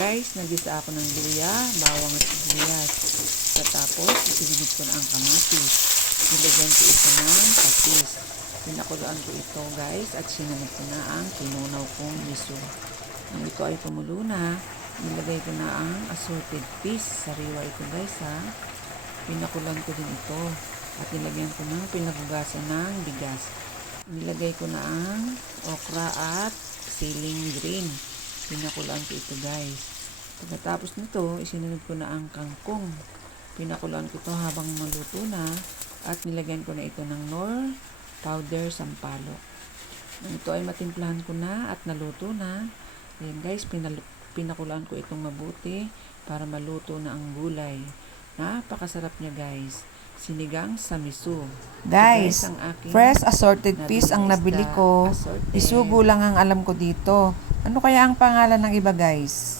guys, nagisa ako ng luya, bawang at sibuyas. Tapos, isinunod ko na ang kamatis. Nilagyan ko ito ng patis. Pinakuluan ko ito guys at sinunod ko na ang kinunaw kong miso. Nang ito ay kumulo na, nilagay ko na ang assorted fish. Sariwa ito guys ha. Pinakulan ko din ito at nilagyan ko ng pinagugasan ng bigas. Nilagay ko na ang okra at siling green. Pinakulaan ko ito guys. Pagkatapos nito, isinunod ko na ang kangkong. Pinakulaan ko ito habang maluto na at nilagyan ko na ito ng Knorr powder sampalok. Nang ito ay matimplahan ko na at naluto na, ayan guys, pinakulaan ko itong mabuti para maluto na ang gulay. Napakasarap niya guys. Sinigang sa miso. Guys, ang aking fresh assorted fish ang nabili ko. assorted. Isugo lang ang alam ko dito. Ano kaya ang pangalan ng iba guys?